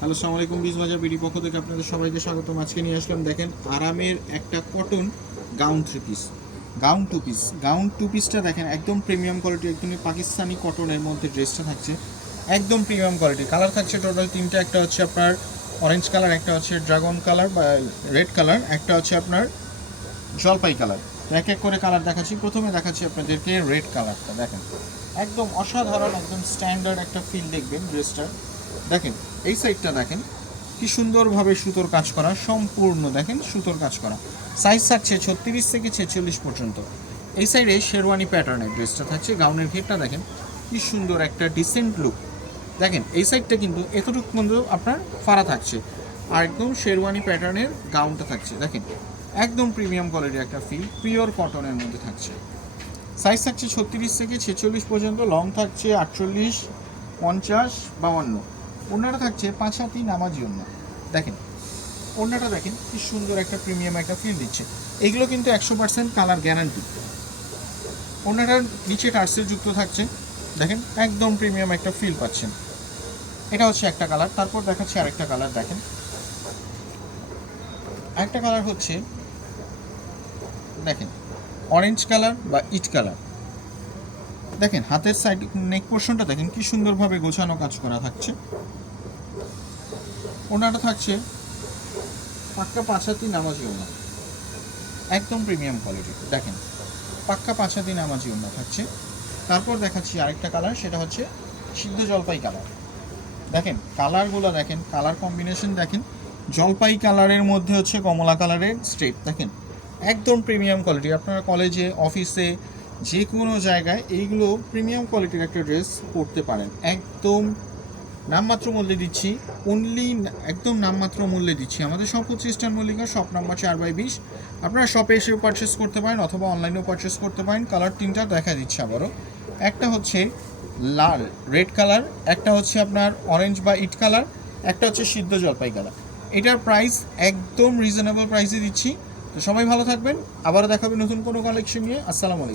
Hello, আসসালামু আলাইকুম। বিজ বাজার বিডি পক্ষ থেকে আপনাদের সবাইকে স্বাগতম। আজকে নিয়ে আসলাম দেখেন আরামের একটা cotton gown three piece, gown two পিসটা দেখেন একদম প্রিমিয়াম কোয়ালিটি, একদমই পাকিস্তানি কটনের মধ্যে ড্রেসটা থাকছে একদম প্রিমিয়াম কোয়ালিটি। কালার থাকছে টোটাল তিনটা, একটা হচ্ছে আপনার অরেঞ্জ কালার, একটা হচ্ছে ড্রাগন কালার বা রেড কালার, একটা হচ্ছে আপনার জলপাই কালার। এক এক করে কালার দেখাচ্ছি। প্রথমে দেখাচ্ছি আপনাদেরকে রেড কালারটা। দেখেন একদম অসাধারণ, একদম স্ট্যান্ডার্ড একটা ফিল দেখবেন ড্রেসটার। দেখেন এই সাইডটা দেখেন কি সুন্দরভাবে সুতোর কাজ করা, সম্পূর্ণ দেখেন সুতোর কাজ করা। সাইজ থাকছে 36 থেকে 46 পর্যন্ত। এই সাইডে শেরওয়ানি প্যাটার্নের ড্রেসটা থাকছে। গাউনের ঘেরটা দেখেন কি সুন্দর একটা ডিসেন্ট লুক। দেখেন এই সাইডটা কিন্তু এতটুকু পর্যন্ত আপনার ফাড়া থাকছে, আর একদম শেরওয়ানি প্যাটার্নের গাউনটা থাকছে। দেখেন একদম প্রিমিয়াম কোয়ালিটির একটা ফিল, পিওর কটনের মধ্যে থাকছে। সাইজ থাকছে 36 থেকে 46 পর্যন্ত, লং থাকছে 48, 50, 52। ওড়নাটা থাকছে 5 হাতি নামাজি ওড়না। দেখেন ওড়নাটা দেখেন কি সুন্দর একটা প্রিমিয়াম একটা ফিল দিচ্ছে। এগুলো কিন্তু 100% কালার গ্যারান্টি। ওড়নাটার নিচে টার্সেল যুক্ত থাকছে, দেখেন একদম প্রিমিয়াম একটা ফিল পাচ্ছেন। এটা হচ্ছে একটা কালার। তারপর দেখাচ্ছি আরেকটা কালার। দেখেন আরেকটা কালার হচ্ছে দেখেন অরেঞ্জ কালার বা ইট কালার। দেখেন হাতের সাইড নেক পোর্শনটা দেখেন কি সুন্দরভাবে গোছানো কাজ করা থাকছে। ওনাটা থাকছে পাক্কা 5 হাতি নামাজি ওনা, একদম প্রিমিয়াম কোয়ালিটি। দেখেন পাক্কা 5 হাতি নামাজি ওনা থাকছে। তারপর দেখাচ্ছি আরেকটা কালার, সেটা হচ্ছে সিদ্ধ জলপাই কালার। দেখেন কালারগুলো দেখেন, কালার কম্বিনেশন দেখেন। জলপাই কালারের মধ্যে হচ্ছে কমলা কালারের স্ট্রেপ। দেখেন একদম প্রিমিয়াম কোয়ালিটি। আপনারা কলেজে, অফিসে, যে কোনো জায়গায় এইগুলো প্রিমিয়াম কোয়ালিটির একটা ড্রেস পরতে পারেন। একদম নামমাত্র মূল্যে দিচ্ছি, অনলি একদম নামমাত্র মূল্যে দিচ্ছি। আমাদের শপ হচ্ছে ইস্টার্ন মল্লিকা, শপ নাম্বার 4/20। আপনারা শপে এসেও পারচেস করতে পারেন অথবা অনলাইনেও পারচেস করতে পারেন। কালার তিনটা দেখা দিচ্ছে আবারও। একটা হচ্ছে লাল রেড কালার, একটা হচ্ছে আপনার অরেঞ্জ বা ইট কালার, একটা হচ্ছে সিদ্ধ জলপাই কালার। এটার প্রাইস একদম রিজনেবল প্রাইসে দিচ্ছি। তো সবাই ভালো থাকবেন, আবারও দেখাবে নতুন কোনো কালেকশন নিয়ে। আসসালামু আলাইকুম।